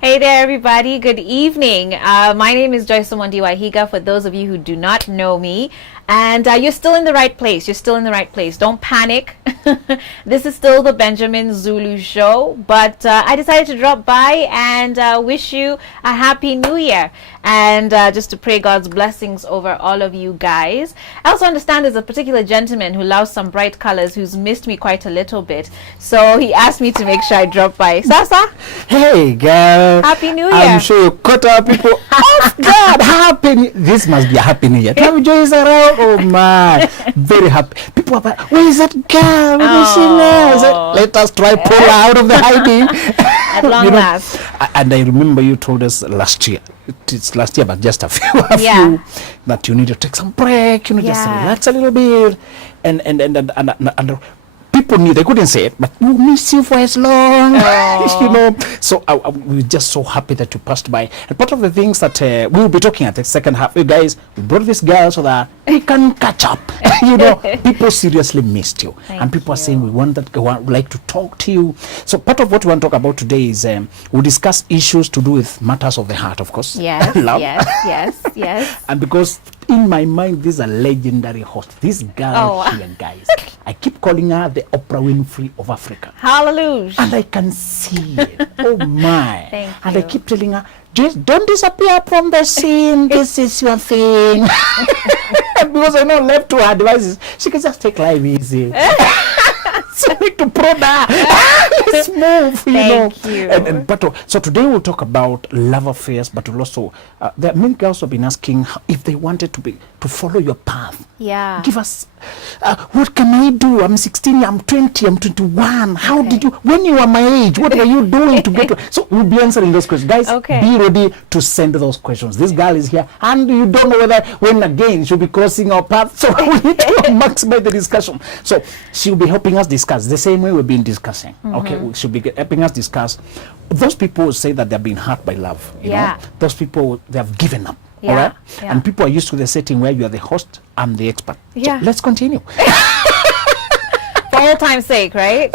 Hey there, everybody. Good evening. My name is Joyce Omondi Wahiga, for those of you who do not know me. And you're still in the right place. You're still in the right place. Don't panic. This is still the Benjamin Zulu Show. But I decided to drop by and wish you a happy new year. And just to pray God's blessings over all of you guys. I also understand there's a particular gentleman who loves some bright colors who's missed me quite a little bit. So he asked me to make sure I drop by. Sasa? Hey, girl. Happy New Year. I'm sure you caught our people off guard. This must be a happy New Year. Time Joy is around. Oh, my. Very happy. People are like, where is that girl? Where is she now? Let us try pull her out of the hiding. At long last. And I remember you told us last year. It's last year, but just a few, that you need to take some break, you know, just relax a little bit, and people knew, they couldn't say it, but we miss you for as long, you know. So we're just so happy that you passed by. And part of the things that we will be talking at the second half, you guys, we brought this girl so that we can catch up. You know, people seriously missed you. And people are saying we want that, would like to talk to you. So part of what we want to talk about today is we'll discuss issues to do with matters of the heart, of course. Yes, Love. yes. And because in my mind, this is a legendary host. This girl here, guys. I keep calling her the Oprah Winfrey of Africa. Hallelujah. And I can see it. Oh, my. Thank and you. I keep telling her, just don't disappear from the scene. This is your thing. Because I know left to her devices, she can just take life easy. So I need to prod her. Let's move, you know. Thank you. But so today we'll talk about love affairs, but we'll also, there are many girls who have been asking if they wanted to follow your path. Yeah. Give us, what can I do? I'm 16, I'm 20, I'm 21. How did you, when you were my age, what were you doing to get to? So we'll be answering those questions. Guys, be ready to send those questions. This girl is here, and you don't know whether, when again, she'll be crossing our path. So we need to maximize the discussion. So she'll be helping us discuss the same way we've been discussing. Okay, she'll be helping us discuss. Those people say that they've been hurt by love. You know? Those people, they have given up. All right? And people are used to the setting where you are the host, I'm the expert. So let's continue. For all time's sake, right?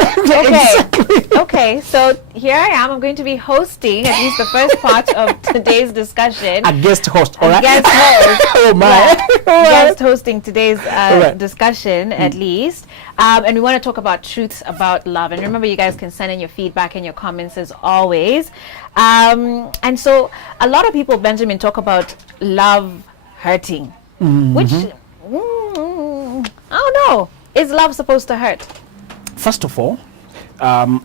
Okay, so here I am. I'm going to be hosting at least the first part of today's discussion. A guest host, all right? Guest host. Oh, my. Guest hosting today's discussion, at least. And we want to talk about truths about love. And remember, you guys can send in your feedback and your comments as always. And so a lot of people, Benjamin, talk about love hurting, which, I don't know. Is love supposed to hurt? First of all, love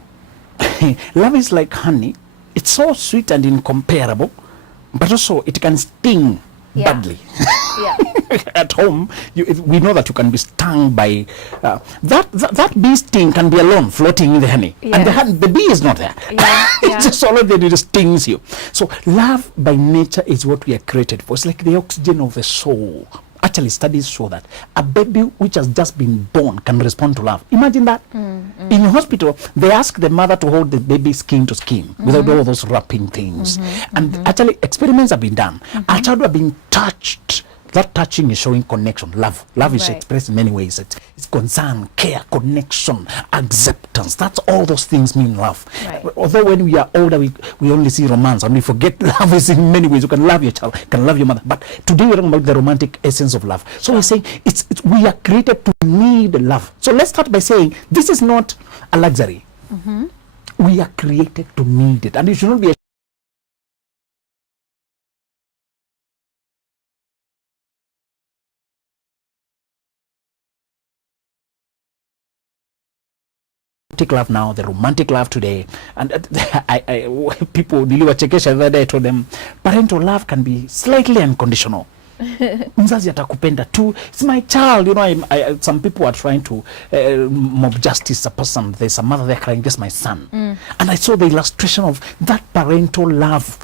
is like honey. It's so sweet and incomparable, but also it can sting badly. At home, we know that you can be stung by that bee sting can be alone floating in the honey, and the bee is not there. It's just all of it just stings you. So love by nature is what we are created for. It's like the oxygen of the soul. Actually, studies show that a baby which has just been born can respond to love. Imagine that. In hospital, they ask the mother to hold the baby skin to skin without all those wrapping things. And actually, experiments have been done. A child have been touched. That touching is showing connection, love. Love is expressed in many ways. It's concern, care, connection, acceptance. That's all those things mean love. Although when we are older, we only see romance and we forget love is in many ways. You can love your child, you can love your mother. But today we're talking about the romantic essence of love. So we're saying we are created to need love. So let's start by saying this is not a luxury. We are created to need it. And it should not be a love now, the romantic love today, and people niliwachekesha the other day. I told them parental love can be slightly unconditional. Mzazi atakupenda tu, it's my child, you know. Some people are trying to mob justice a person. There's a mother there crying, just my son, and I saw the illustration of that parental love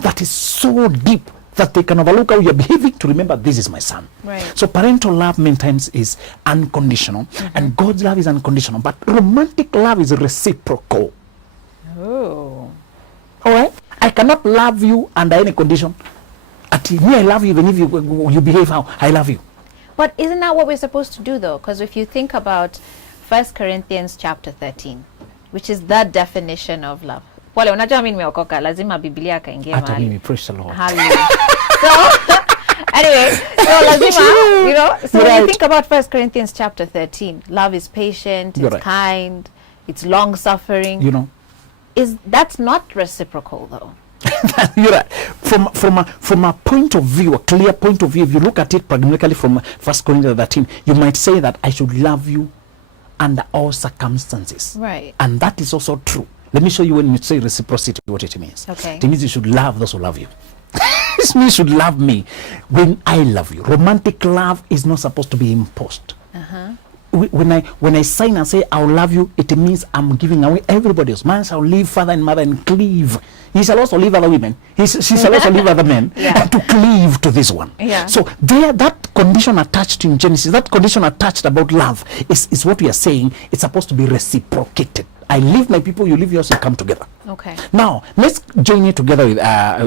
that is so deep that they can overlook how you're behaving to remember this is my son. So parental love many times is unconditional, and God's love is unconditional, but romantic love is reciprocal. All right? I cannot love you under any condition. Me, I love you even if you behave how I love you. But isn't that what we're supposed to do, though? Because if you think about 1 Corinthians chapter 13, which is the definition of love, Pole, unajua mimi nimeokoka, lazima Biblia kaingia Hata mahali. mimi, praise the Lord. Hallelujah. So anyway, so lazima, you know, so when you think about 1 Corinthians chapter 13, love is patient, You're it's right. kind, it's long suffering. You know, That's not reciprocal though. you're right. From a point of view, a clear point of view, if you look at it pragmatically from 1 Corinthians 13, you might say that I should love you under all circumstances. Right. And that is also true. Let me show you when you say reciprocity, what it means. Okay. It means you should love those who love you. This means you should love me when I love you. Romantic love is not supposed to be imposed. When I sign and say I'll love you, it means I'm giving away everybody else. Man shall leave father and mother and cleave. He shall also leave other women. She shall also leave other men and to cleave to this one. Yeah. So there, that condition attached in Genesis, that condition attached about love is what we are saying. It's supposed to be reciprocated. I leave my people, you leave yours, you come together. Okay. Now, let's join it together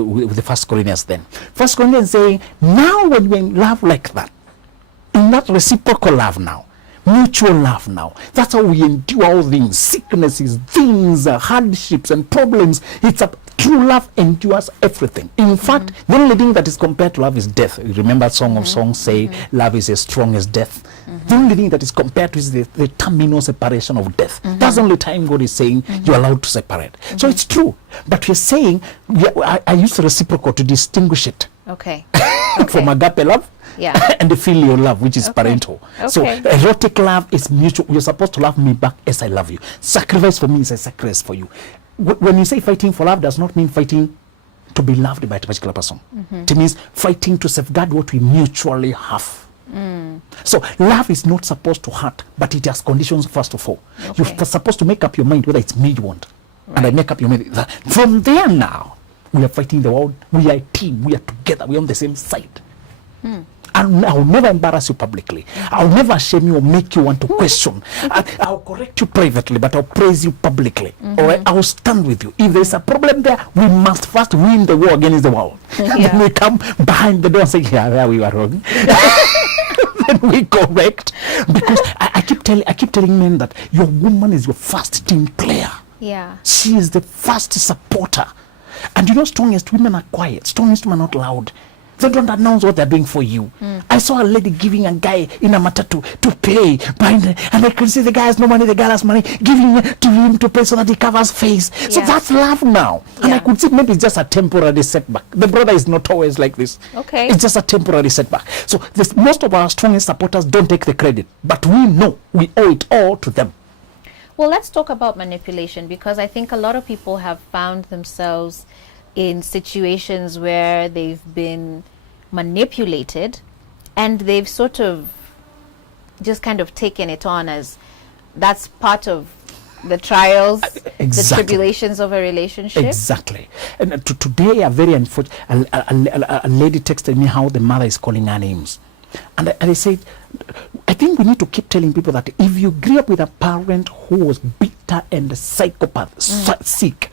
with the First Corinthians then. First Corinthians saying, now when we're in love like that, in that reciprocal love now, mutual love now, that's how we endure all things, sicknesses, things, hardships and problems. It's a true love endures everything. In fact, the only thing that is compared to love is death. You remember Song of Songs say, love is as strong as death. The only thing that is compared to is the terminal separation of death. That's the only time God is saying you're allowed to separate. So it's true. But we're saying, I use reciprocal to distinguish it Okay. from agape love and the filial love, which is parental. So erotic love is mutual. You're supposed to love me back as I love you. Sacrifice for me is a sacrifice for you. When you say fighting for love, does not mean fighting to be loved by a particular person. It means fighting to safeguard what we mutually have. So love is not supposed to hurt, but it has conditions first of all. You're supposed to make up your mind whether it's me you want. And I make up your mind. From there now, we are fighting the world. We are a team. We are together. We are on the same side. And I'll never embarrass you publicly. I'll never shame you or make you want to question. I'll correct you privately, but I'll praise you publicly. All right? I'll stand with you. If there's a problem there, we must first win the war against the world. Then we come behind the door and say, yeah, there we were wrong. Then we correct. Because I keep telling men that your woman is your first team player. Yeah. She is the first supporter. And you know, strongest women are quiet. Strongest women are not loud. They don't announce what they're doing for you. I saw a lady giving a guy in a matatu to pay, and I could see the guy has no money, the girl has money, giving to him to pay so that he covers face. So that's love now. And I could see maybe it's just a temporary setback. The brother is not always like this. Okay. It's just a temporary setback. So most of our strongest supporters don't take the credit, but we know we owe it all to them. Well, let's talk about manipulation, because I think a lot of people have found themselves in situations where they've been manipulated and they've sort of just kind of taken it on as that's part of the trials, the tribulations of a relationship. Exactly. And today, a very unfortunate, a lady texted me how the mother is calling her names. And I said, I think we need to keep telling people that if you grew up with a parent who was bitter and a psychopath, sick,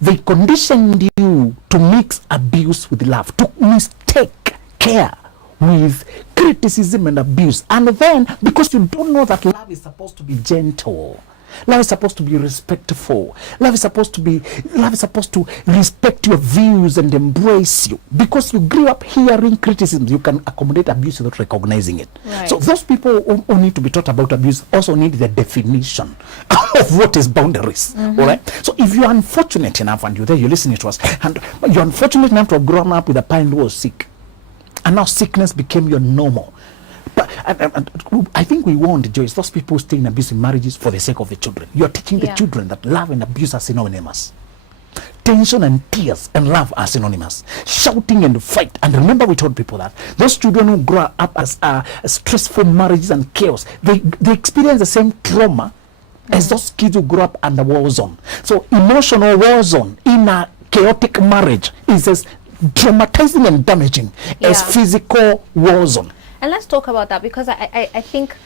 they conditioned you to mix abuse with love, to mistake care with criticism and abuse. And then, because you don't know that love is supposed to be gentle, love is supposed to be respectful, love is supposed to respect your views and embrace you. Because you grew up hearing criticism, you can accommodate abuse without recognizing it. Right. So those people who need to be taught about abuse also need the definition of what is boundaries. All right. So if you're unfortunate enough, and you're listening to us, and you're unfortunate enough to have grown up with a parent who was sick, and now sickness became your normal. But I think we want, Joyce, those people who stay in abusive marriages for the sake of the children. You're teaching the children that love and abuse are synonymous. Tension and tears and love are synonymous. Shouting and fight. And remember, we told people that those children who grow up as stressful marriages and chaos, they experience the same trauma as those kids who grow up under war zone. So emotional war zone in a chaotic marriage is as traumatizing and damaging as physical war zone. And let's talk about that, because I think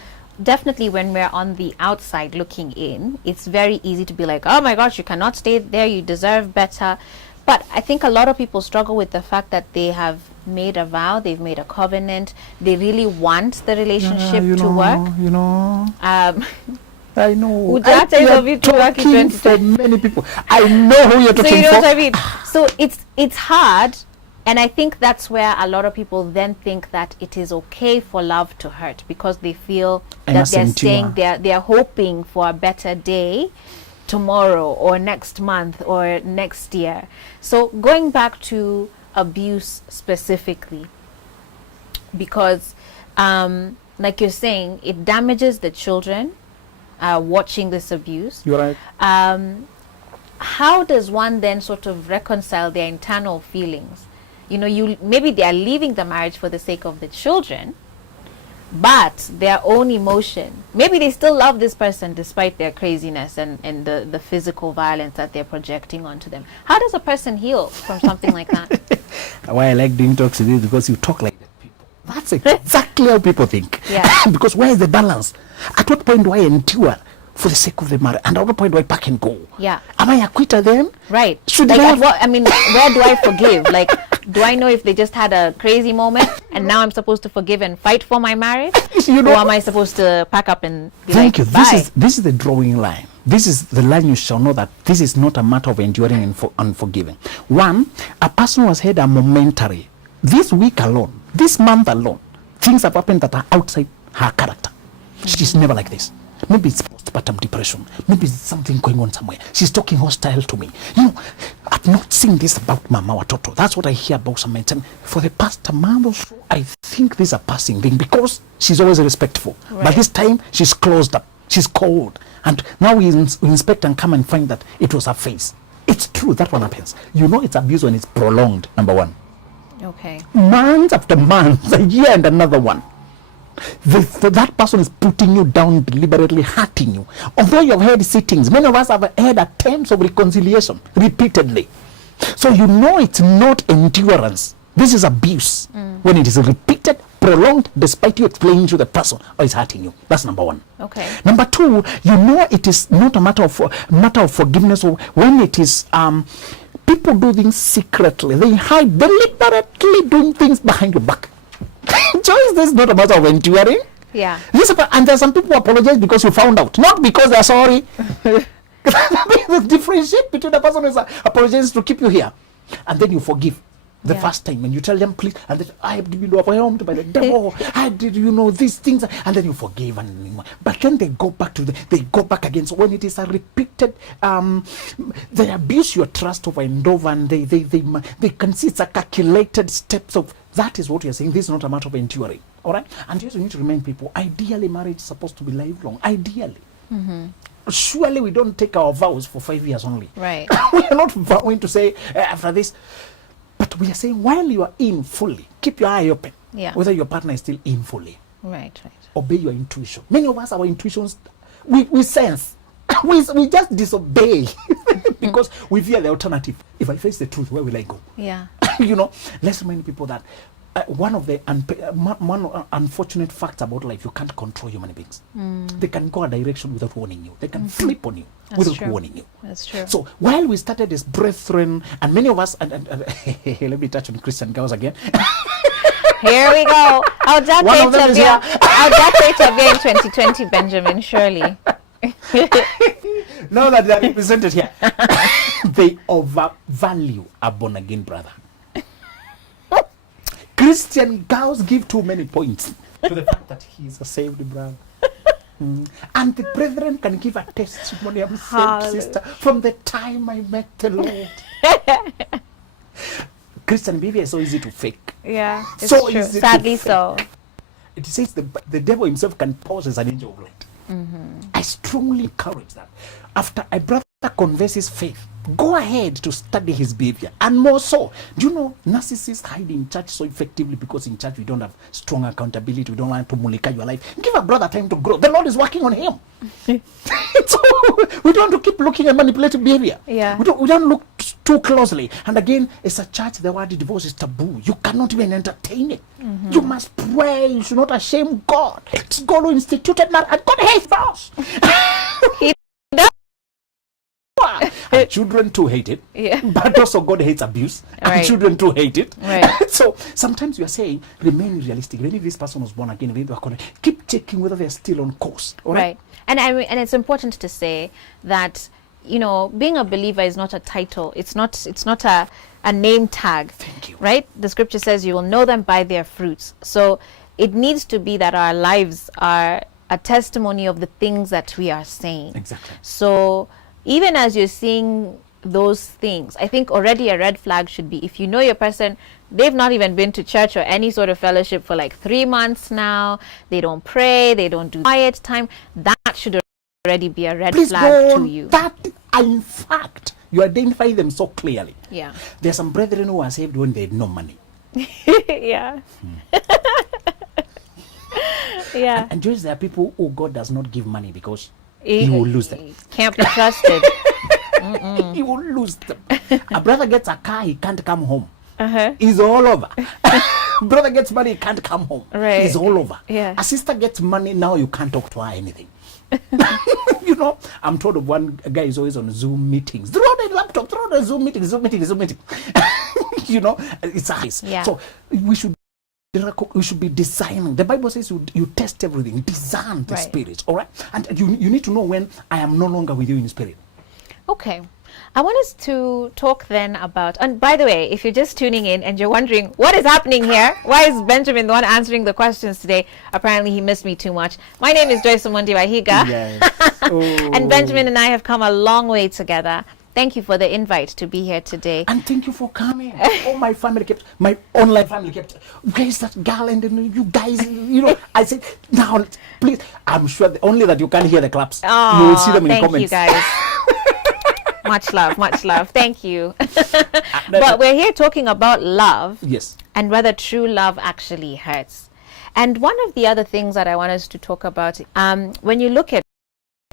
definitely when we're on the outside looking in, it's very easy to be like, oh my gosh, you cannot stay there, you deserve better. But I think a lot of people struggle with the fact that they have made a vow, they've made a covenant, they really want the relationship to work. I know. Ujata You're hizo vitu waki talking 2020. for many people. I know who you're So talking you know for. what I mean? So it's hard, and I think that's where a lot of people then think that it is okay for love to hurt, because they feel I that must they're endure. saying they're hoping for a better day tomorrow or next month or next year. So going back to abuse specifically, because like you're saying, it damages the children watching this abuse. You're right. How does one then sort of reconcile their internal feelings? You know, maybe they are leaving the marriage for the sake of the children, but their own emotion, maybe they still love this person despite their craziness and the physical violence that they're projecting onto them. How does a person heal from something like that? Why I like doing talks with you, because you talk like that people. That's exactly how people think. Yeah. Because where is the balance? At what point do I endure for the sake of the marriage? And at what point do I pack and go? Yeah. Am I a quitter then? Right. Should like, I have- I mean, where do I forgive? Like, do I know if they just had a crazy moment and now I'm supposed to forgive and fight for my marriage? You know- Or am I supposed to pack up and be Thank like, you. bye? This is the drawing line. This is the line you shall know that this is not a matter of enduring and unforgiving. One, a person who has had a momentary, this week alone, this month alone, things have happened that are outside her character. She's never like this. Maybe it's postpartum depression. Maybe it's something going on somewhere. She's talking hostile to me. You know, I've not seen this about Mama Watoto. That's what I hear about some men. For the past month or so, I think this is a passing thing, because she's always respectful. Right. But this time, she's closed up. She's cold. And now we inspect and come and find that it was her face. It's true, that one happens. You know it's abuse when it's prolonged, number one. Okay. Month after month, a year and another one. That person is putting you down, deliberately hurting you. Although you've had sittings, many of us have had attempts of reconciliation repeatedly. So you know it's not endurance. This is abuse. When it is repeated, prolonged, despite you explaining to the person, or it's hurting you. That's number one. Okay. Number two, you know it is not a matter of forgiveness, or when it is people do things secretly. They hide, deliberately doing things behind your back. Joyce, this is not a matter of enduring. Yeah. And there are some people who apologize because you found out, not because they're sorry. The differentiate between the person who apologizes to keep you here, and then you forgive the first time, and you tell them, please, and then I have been overwhelmed by the devil. I did, these things, and then you forgive, but then they go back again. So when it is a repeated, they abuse your trust over and over, and they can see it's a calculated steps of. That is what you're saying. This is not a matter of enduring. All right? And just you need to remind people, ideally, marriage is supposed to be lifelong. Ideally. Surely we don't take our vows for 5 years only. Right. We are not vowing to say, after this. But we are saying, while you are in fully, keep your eye open. Yeah. Whether your partner is still in fully. Right. Obey your intuition. Many of us, our intuitions, we sense. We just disobey. Because we fear the alternative. If I face the truth, where will I go? Yeah. Let's remind people that one of the unfortunate facts about life, you can't control human beings. They can go a direction without warning you. They can flip on you without warning you. That's true. So while we started as brethren, and many of us, and let me touch on Christian girls again. Here we go. I'll just One of them is here. in 2020, Benjamin, surely. Now that they are represented here, they overvalue a born again brother. Christian girls give too many points to the fact that he is a saved brother. And the brethren can give a testimony. I'm saved, sister, from the time I met the Lord. Christian behavior is so easy to fake. Yeah, it's So true. easy to Sadly fake. so. It says the devil himself can pose as an angel of light. I strongly encourage that. After a brother confesses faith, go ahead to study his behavior. And more so, do you know, narcissists hide in church so effectively because in church we don't have strong accountability. We don't want to mulika your life. Give a brother time to grow. The Lord is working on him. So we don't want to keep looking at manipulative behavior. Yeah. We don't look too closely. And again, as a church, the word divorce is taboo. You cannot even entertain it. You must pray. You should not shame God. It's God who instituted marriage, and God hates divorce. He And Children too hate it. Yeah. But also God hates abuse. Right. And children too hate it. Right. So sometimes you are saying, remain realistic. Even if this person was born again, even if they are correct, keep checking whether they're still on course. All right? Right. And it's important to say that, you know, being a believer is not a title. It's not a name tag. Thank you. Right? The scripture says you will know them by their fruits. So it needs to be that our lives are a testimony of the things that we are saying. Exactly. So even as you're seeing those things, I think already a red flag should be if you know your person, they've not even been to church or any sort of fellowship for like 3 months now. They don't pray. They don't do quiet time. That should already be a red Please flag don't. to you. That, in fact, you identify them so clearly. Yeah. There are some brethren who are saved when they had no money. Yeah. Yeah. And just there are people who God does not give money because he will lose them. Can't be trusted. He will lose them. A brother gets a car, he can't come home. Uh-huh. He's all over. Brother gets money, he can't come home. Right. He's all over. Yeah. A sister gets money, now you can't talk to her anything. You know, I'm told of one guy is always on Zoom meetings. Throw the laptop, throw the Zoom meeting. You know, it's nice. Yeah. So we should be designing. The Bible says you test everything, discern the Right. spirits, all right? And you need to know when I am no longer with you in spirit. Okay. I want us to talk then about, and by the way, if you're just tuning in and you're wondering what is happening here, why is Benjamin the one answering the questions today? Apparently he missed me too much. My name is Joyce Omondi Wahiga. Yes. And Benjamin and I have come a long way together. Thank you for the invite to be here today. And thank you for coming. Oh, my family kept, my online family kept, where's that girl? And then you guys, you know, I said, now, please, I'm sure only that you can't hear the claps. You will see them in the Thank comments. you guys. Much love, much love. Thank you. But we're here talking about love. Yes. And whether true love actually hurts. And one of the other things that I want us to talk about, when you look at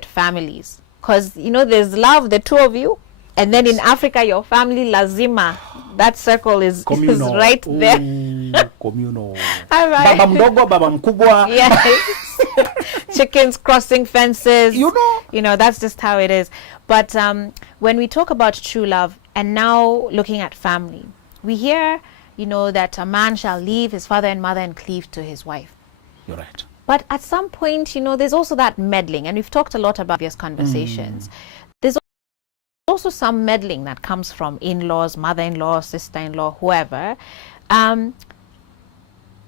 families, because, you know, there's love, the two of you, and then in Africa, your family, lazima, that circle is right there. Communal. All right. Baba mdogo, baba mkubwa. Yes. Chickens crossing fences. You know, that's just how it is. But when we talk about true love, and now looking at family, we hear, you know, that a man shall leave his father and mother and cleave to his wife. You're right. But at some point, you know, there's also that meddling, and we've talked a lot about previous conversations. There's also some meddling that comes from in-laws, mother-in-law, sister-in-law, whoever.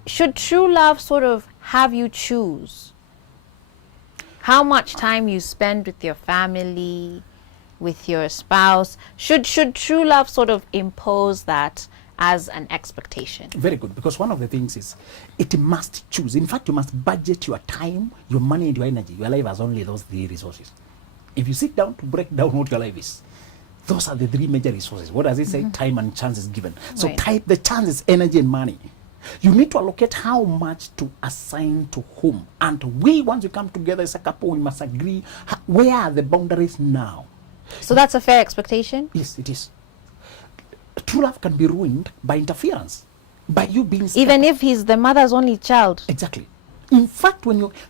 Should true love sort of have you choose how much time you spend with your family, with your spouse? Should true love sort of impose that as an expectation? Very good, because one of the things is it must choose. In fact, you must budget your time, your money, and your energy. Your life has only those 3 resources. If you sit down to break down what your life is, those are the 3 major resources. What does it say? Time and chance is given. So Right. the chance is energy and money. You need to allocate how much to assign to whom. And once you come together as a couple, we must agree where are the boundaries now. So that's a fair expectation? Yes, it is. True love can be ruined by interference, by you being stuck. Even if he's the mother's only child. Exactly. In fact,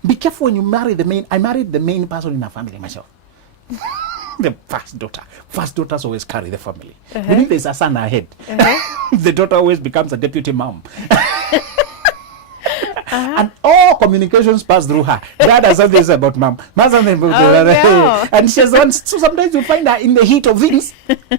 be careful when you marry I married the main person in our family myself. The first daughter. First daughters always carry the family. Even if there's a son ahead, the daughter always becomes a deputy mom. And all communications pass through her. Dad has something to say about mom. Mom something about no. And she's one. So sometimes you find her in the heat of things,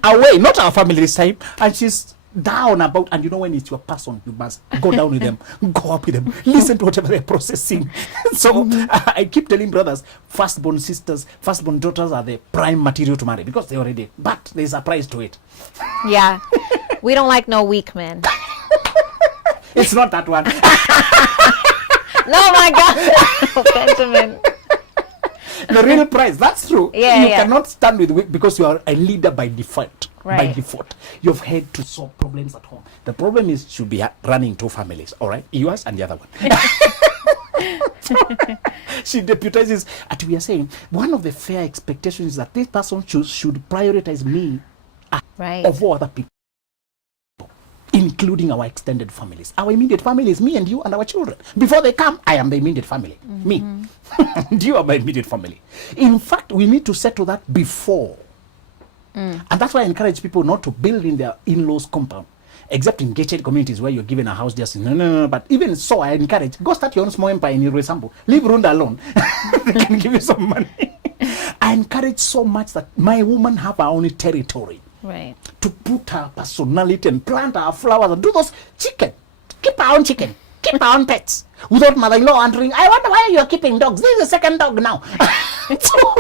away, not our family this time, and she's down about. And you know, when it's your person, you must go down with them, go up with them, listen to whatever they're processing. So I keep telling brothers, firstborn sisters, firstborn daughters are the prime material to marry because they already. But there's a price to it. Yeah. We don't like no weak men. It's not that one. No, my God. Benjamin. The real price. That's true. Yeah, you yeah. cannot stand with weak because you are a leader by default. By Right. default, you've had to solve problems at home. The problem is should be running 2 families. All right, yours and the other one. She deputizes. And we are saying one of the fair expectations is that this person should prioritize me Right. of all other people, including our extended families. Our immediate family is me and you and our children. Before they come, I am the immediate family. Me. And you are my immediate family. In fact, we need to settle that before And that's why I encourage people not to build in their in-laws compound, except in gated communities where you're given a house just no. But even so, I encourage, go start your own small empire in Iroesambu. Leave Runda alone. They can give you some money. I encourage so much that my woman have her own territory. Right. To put her personality and plant her flowers and do those chicken. Keep her own chicken. Keep her own pets. Without mother-in-law entering, I wonder why you're keeping dogs. This is the second dog now. So,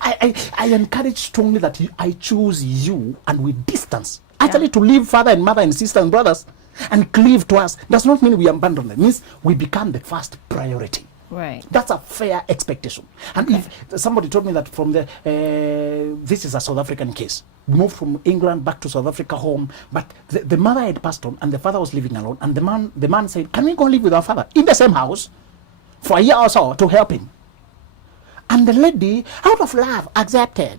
I encourage strongly that I choose you and with distance. Actually, to leave father and mother and sisters and brothers and cleave to us does not mean we abandon them. It means we become the first priority. Right. That's a fair expectation. And if somebody told me that from the, this is a South African case, we moved from England back to South Africa home, but the mother had passed on and the father was living alone, and the man said, can we go live with our father in the same house for a year or so to help him? And the lady, out of love, accepted.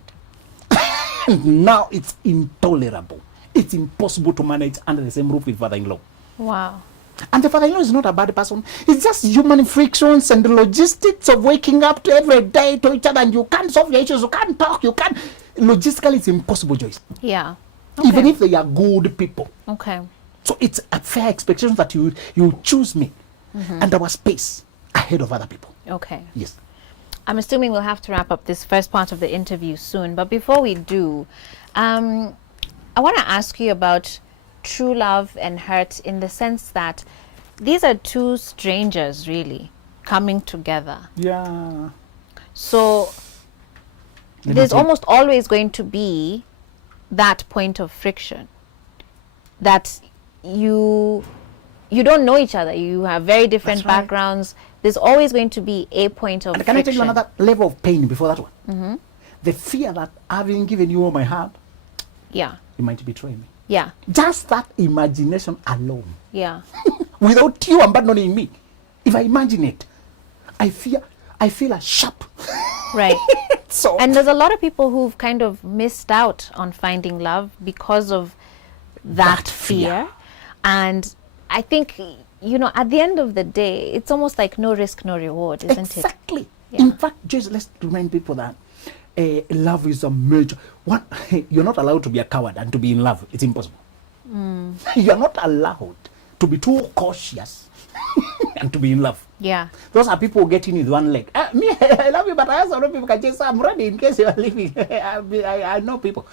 Now it's intolerable. It's impossible to manage under the same roof with father-in-law. Wow. And the father-in-law is not a bad person. It's just human frictions and the logistics of waking up to every day to each other, and you can't solve your issues, you can't talk, you can't. Logistically, it's impossible, Joyce. Yeah. Okay. Even if they are good people. Okay. So it's a fair expectation that you choose me and our space ahead of other people. Okay. Yes. I'm assuming we'll have to wrap up this first part of the interview soon. But before we do, I want to ask you about true love and hurt, in the sense that these are two strangers really coming together. Yeah. So there's almost always going to be that point of friction, that you don't know each other, you have very different backgrounds. There's always going to be a point of friction. Can I tell you another level of pain before that one? The fear that having given you all my heart, you might betray me. Yeah. Just that imagination alone. Yeah. Without you abandoning me, if I imagine it, I feel a sharp. Right. So, and there's a lot of people who've kind of missed out on finding love because of that fear. And I think, at the end of the day, it's almost like no risk, no reward, isn't it? Exactly. Yeah. In fact, just let's remind people that love is a major one. You're not allowed to be a coward and to be in love. It's impossible. You're not allowed to be too cautious and to be in love. Yeah. Those are people who get in with one leg. Me, I love you, but I also know people can just say, I'm ready in case you are leaving. I know people.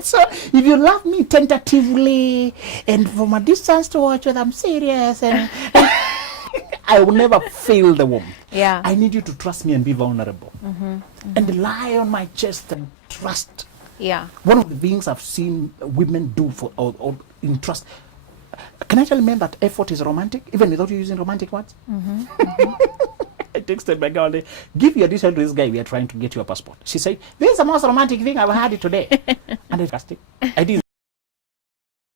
So if you love me tentatively and from a distance to watch whether I'm serious, and I will never fail the woman. Yeah. I need you to trust me and be vulnerable. And lie on my chest and trust. Yeah. One of the things I've seen women do for or in trust. Can I tell men that effort is romantic, even without you using romantic words? I texted my girl, give your detail to this guy, we are trying to get you a passport. She said, this is the most romantic thing I've had it today. And I trusted. I didn't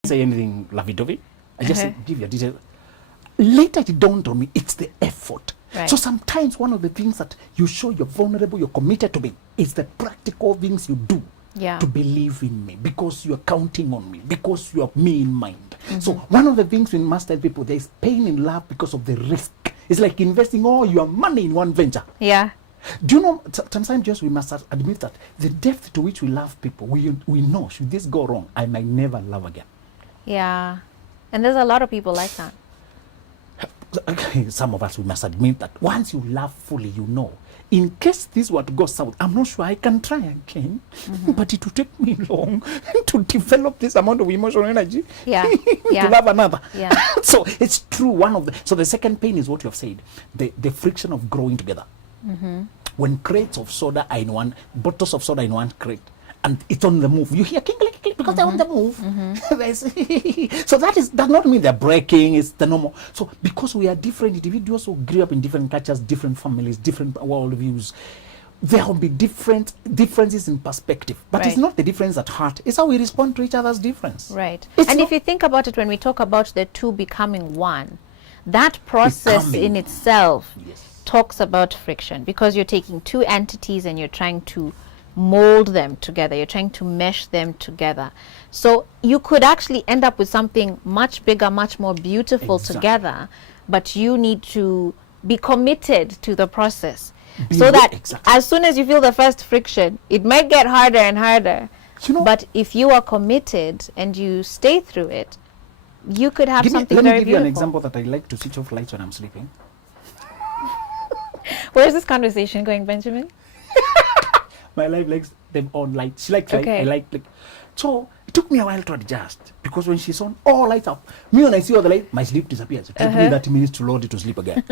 say anything lovey-dovey. I just said, give your details. Later it dawned on me, it's the effort. Right. So sometimes one of the things that you show you're vulnerable, you're committed to me, is the practical things you do. Yeah. To believe in me, because you're counting on me, because you have me in mind. So one of the things we must tell people, there is pain in love because of the risk. It's like investing all your money in one venture. Yeah. Do you know, sometimes just we must admit that the depth to which we love people, we know, should this go wrong, I might never love again. Yeah. And there's a lot of people like that. Some of us, we must admit that once you love fully, in case this were to go south, I'm not sure I can try again, but it will take me long to develop this amount of emotional energy to love another. Yeah. So it's true. So the second pain is what you have said, the friction of growing together. When crates of soda are in one, bottles of soda in one crate, and it's on the move, you hear click, click, click, because they're on the move. So that does not mean they're breaking, it's the normal. So because we are different individuals who grew up in different cultures, different families, different worldviews, there will be differences in perspective. But it's not the difference at heart, it's how we respond to each other's difference. Right. And if you think about it, when we talk about the two becoming one, that process in itself talks about friction, because you're taking two entities and you're trying to mold them together, you're trying to mesh them together. So you could actually end up with something much bigger, much more beautiful together, but you need to be committed to the process. So that Exactly. as soon as you feel the first friction, it might get harder and harder. You know, But if you are committed and you stay through it, you could have something let me very give you beautiful. an example that I like to switch off lights when I'm sleeping. Where's this conversation going, Benjamin? My wife likes them on lights. She likes Okay. I like. So it took me a while to adjust because when she's on all lights up, me when I see all the light, my sleep disappears. It takes me 30 minutes to load it to sleep again.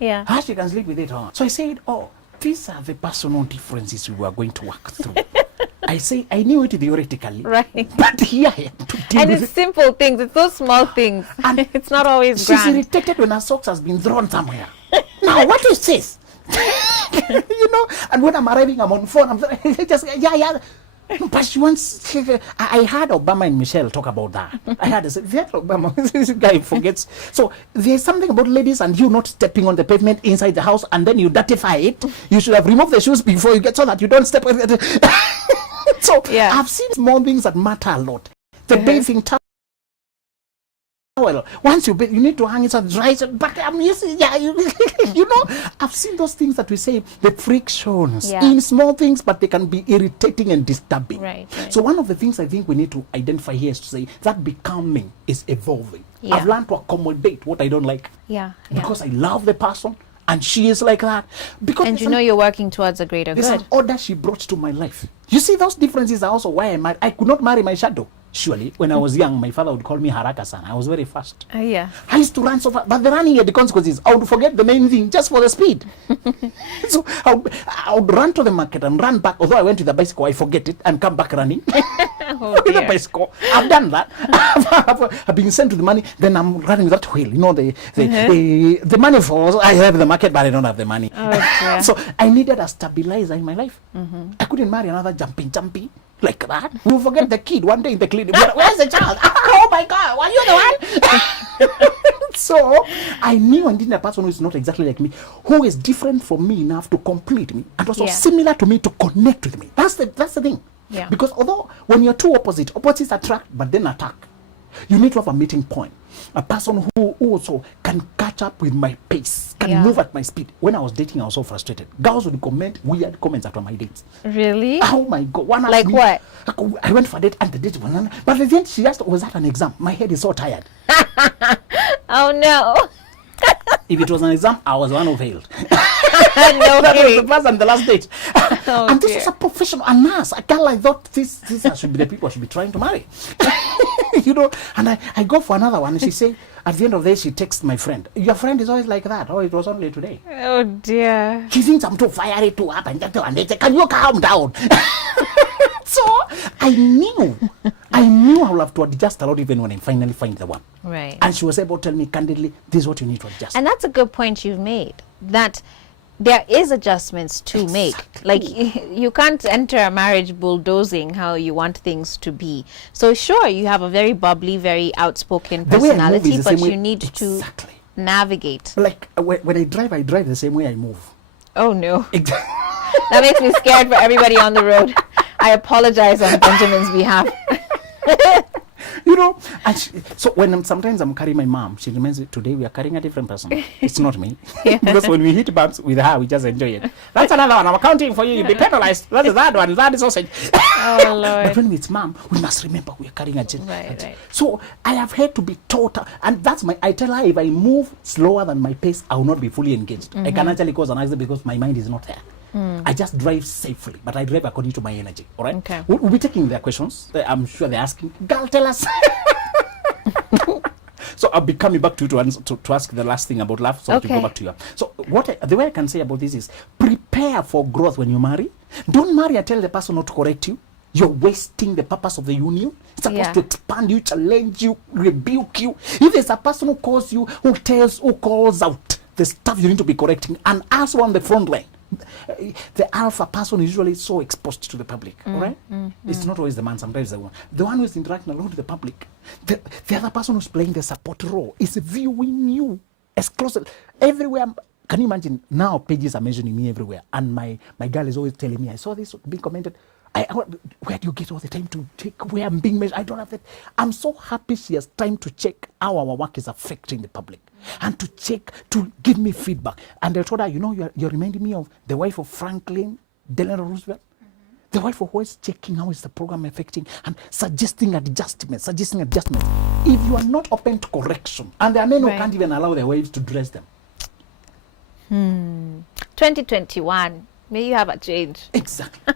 Yeah. How she can sleep with it on? So I said, oh, these are the personal differences we were going to work through. I say I knew it theoretically, Right. but here I am to deal And with it's it. simple things. It's those small things. And It's not always She's grand. irritated when her socks has been thrown somewhere. Now, what is this? You know, and when I'm arriving, I'm on phone. I'm just, yeah. But she wants, I heard Obama and Michelle talk about that. I heard this Obama, this guy forgets. So there's something about ladies and you not stepping on the pavement inside the house and then you dirtify it. You should have removed the shoes before you get so that you don't step on it. So Yeah. I've seen small things that matter a lot. The bathing towel. Once you bathe, you need to hang it so dry. But I'm using, you know, I've seen those things that we say, the frictions Yeah. in small things, but they can be irritating and disturbing. Right. So one of the things I think we need to identify here is to say that becoming is evolving. Yeah. I've learned to accommodate what I don't like Yeah. because I love the person and she is like that. Because And there's you know you're working towards a greater there's good. an order she brought to my life. You see, those differences are also why I could not marry my shadow. Surely, when I was young, my father would call me Haraka-san. I was very fast. Yeah. I used to run so fast, but the running had the consequences. I would forget the main thing just for the speed. So I would run to the market and run back. Although I went with the bicycle, I forget it and come back running. Oh, With the dear. bicycle. I've done that. I've been sent to the money. Then I'm running with that wheel. You know, the money falls. I have the market, but I don't have the money. Oh, dear. So I needed a stabilizer in my life. I couldn't marry another jumpy like that. We'll forget the kid one day in the clinic. Where's the child? Oh my God, were you the one? So I knew I needed a person who is not exactly like me, who is different from me enough to complete me, and also Yeah. similar to me to connect with me. That's the thing. Yeah. Because although when you're two opposites attract, but then attack. You need to have a meeting point. A person who also can catch up with my pace, can Yeah. move at my speed. When I was dating, I was so frustrated. Girls would comment weird comments after my dates. Really? Oh my God. One asked Like me, what? I went for a date and the date was, but at the end she asked, was that an exam? My head is so tired. Oh no. If it was an exam, I was the one who failed. No That was kidding. the first and the last date. Oh, And this dear. was a professional, a nurse, a girl I thought these should be the people I should be trying to marry. You know, and I go for another one and she say, at the end of the day, she texts my friend, your friend is always like that. Oh, it was only today. Oh dear. She thinks I'm too fiery, too up and gentle, and they say, can you calm down? So I knew I will have to adjust a lot even when I finally find the one. Right. And she was able to tell me candidly, this is what you need to adjust. And that's a good point you've made, that there is adjustments to make. Like you can't enter a marriage bulldozing how you want things to be. So sure, you have a very bubbly, very outspoken The way I move personality, is the but same way- you need Exactly. to navigate. Like when I drive the same way I move. Oh no. Exactly. That makes me scared for everybody on the road. I apologize on Benjamin's behalf. You know, and so when sometimes I'm carrying my mom, she reminds me, today we are carrying a different person. It's not me. Yeah. Because when we hit bumps with her, we just enjoy it. That's another one. I'm accounting for you. You'll be penalized. That's that one. That is sausage. Oh Lord. But when it's mom, we must remember we are carrying a gen. Right. So I have had to be taught, and that's I tell her, if I move slower than my pace, I will not be fully engaged. I can actually cause an accident because my mind is not there. I just drive safely, but I drive according to my energy. All right. Okay. We'll be taking their questions. I'm sure they're asking. Girl, tell us. So I'll be coming back to you to ask the last thing about love. So to Okay. go back to you. So the way I can say about this is prepare for growth when you marry. Don't marry and tell the person not to correct you. You're wasting the purpose of the union. It's supposed Yeah. to expand you, challenge you, rebuke you. If there's a person who calls you, who calls out the stuff you need to be correcting, and also on the front line, the alpha person is usually so exposed to the public, all right? It's not always the man, sometimes the woman. The one who's interacting a lot with the public, the other person who's playing the support role is viewing you as close everywhere. Can you imagine now? Pages are mentioning me everywhere, and my girl is always telling me, I saw this being commented. Where do you get all the time to check where I'm being measured? I don't have that. I'm so happy she has time to check how our work is affecting the public and to check, to give me feedback. And I told her, you're reminding me of the wife of Franklin Delano Roosevelt. The wife of always checking how is the program affecting and suggesting adjustments. If you are not open to correction, and there are men who can't even allow their wives to dress them. 2021, may you have a change. Exactly.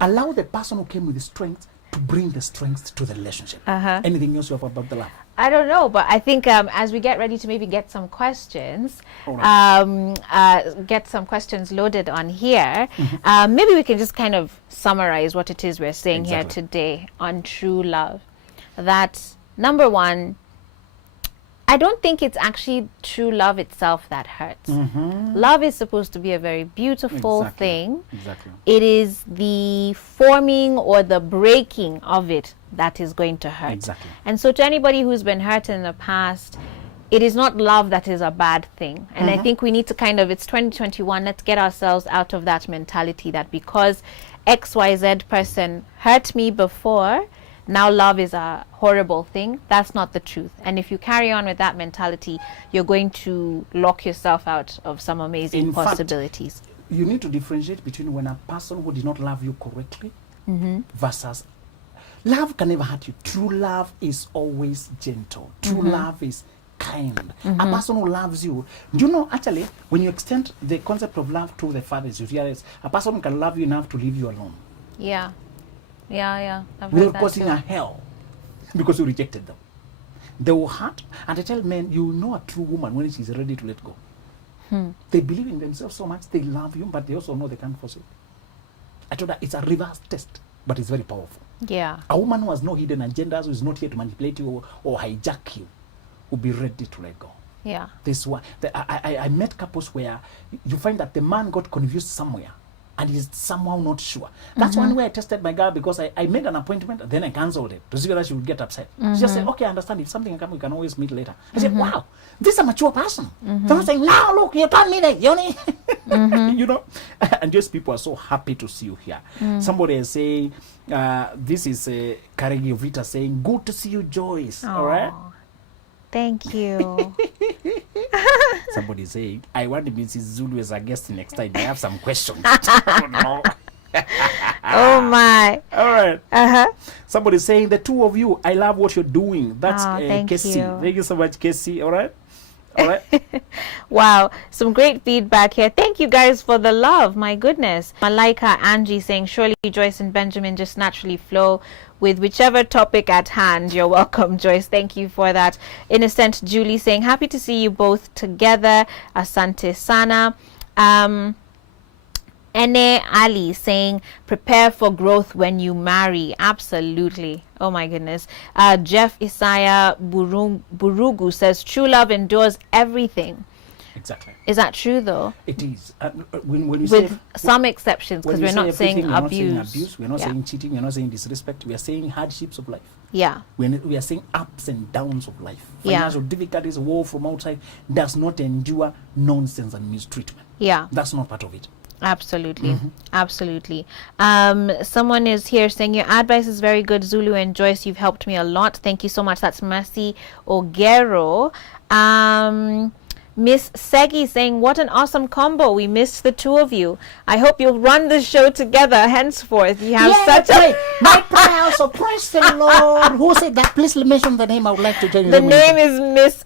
Allow the person who came with the strength to bring the strength to the relationship. Anything else you have about the love? I don't know, but I think as we get ready to maybe get some questions, get some questions loaded on here, maybe we can just kind of summarize what it is we're saying here today on true love. That, number one, I don't think it's actually true love itself that hurts. Love is supposed to be a very beautiful thing. It is the forming or the breaking of it that is going to hurt. And so to anybody who's been hurt in the past, it is not love that is a bad thing. And I think we need to it's 2021, let's get ourselves out of that mentality that because XYZ person hurt me before, now love is a horrible thing. That's not the truth. And if you carry on with that mentality, you're going to lock yourself out of some amazing possibilities. You need to differentiate between when a person who did not love you correctly versus love can never hurt you. True love is always gentle. True love is kind. A person who loves you, actually, when you extend the concept of love to the fathers, you realize a person can love you enough to leave you alone. Yeah. Without causing a hell because you rejected them. They will hurt, and I tell men, you know a true woman when she's ready to let go. They believe in themselves so much, they love you, but they also know they can't force it. I told her it's a reverse test, but it's very powerful. Yeah. A woman who has no hidden agendas, who is not here to manipulate you or hijack you, will be ready to let go. Yeah. This one, I met couples where you find that the man got confused somewhere and he's somehow not sure. That's one way I tested my girl, because I made an appointment, then I cancelled it to see whether she would get upset. She just said, okay, I understand. If something comes, we can always meet later. I said, wow, this is a mature person. They're not saying, no, look, you told me that, and just people are so happy to see you here. Somebody is saying, this is Karegi Vita saying, good to see you, Joyce. All right? Thank you. Somebody saying, I want Mrs. Zulu as a guest next time. I have some questions. I don't know. Oh my. All right. Somebody saying, the two of you, I love what you're doing. That's Casey. Thank you so much, Casey. All right. Wow, some great feedback here. Thank you guys for the love. My goodness. Malaika Angie saying, surely Joyce and Benjamin just naturally flow with whichever topic at hand. You're welcome, Joyce. Thank you for that. Innocent Julie saying, happy to see you both together. Asante Sana. Ene Ali saying, prepare for growth when you marry. Absolutely. Oh my goodness. Jeff Isaiah Burugu says, true love endures everything. Exactly. Is that true though? It is. When we with say, some exceptions, because we're not saying abuse. We're not saying cheating. We're not saying disrespect. We are saying hardships of life. Yeah. We are saying ups and downs of life. Financial difficulties, war from outside does not endure nonsense and mistreatment. Yeah. That's not part of it. Absolutely. Absolutely. Someone is here saying, your advice is very good, Zulu and Joyce. You've helped me a lot. Thank you so much. That's Mercy Ogero. Miss Segi saying, what an awesome combo. We missed the two of you. I hope you'll run the show together henceforth. You have such a... My prayer, so praise the Lord. Who said that? Please mention the name. I would like to tell you. The name is Miss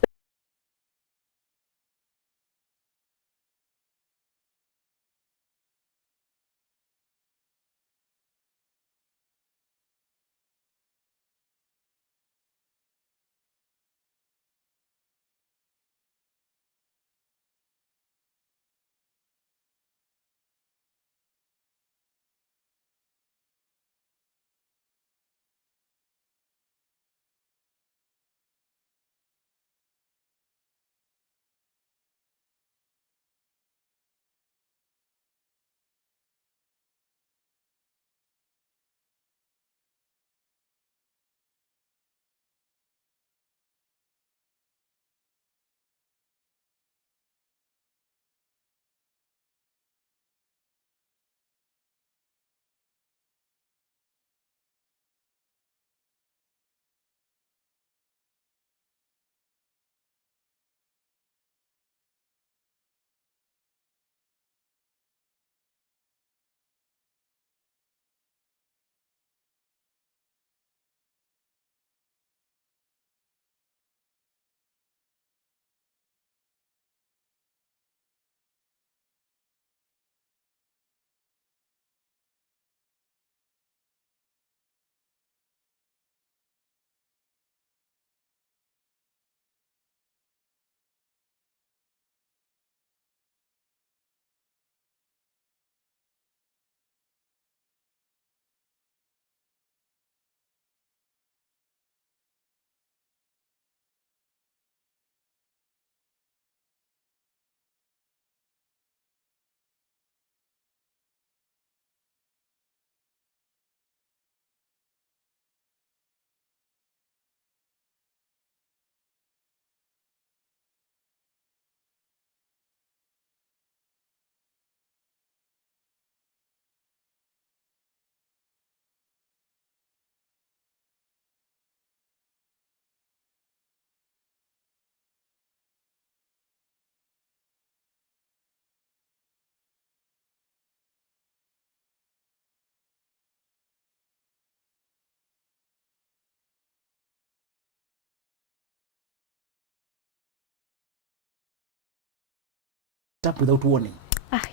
up without warning.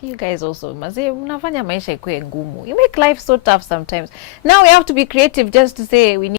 You guys also mazee, mnafanya maisha ikuwe ngumu. You make life so tough sometimes. Now we have to be creative just to say we need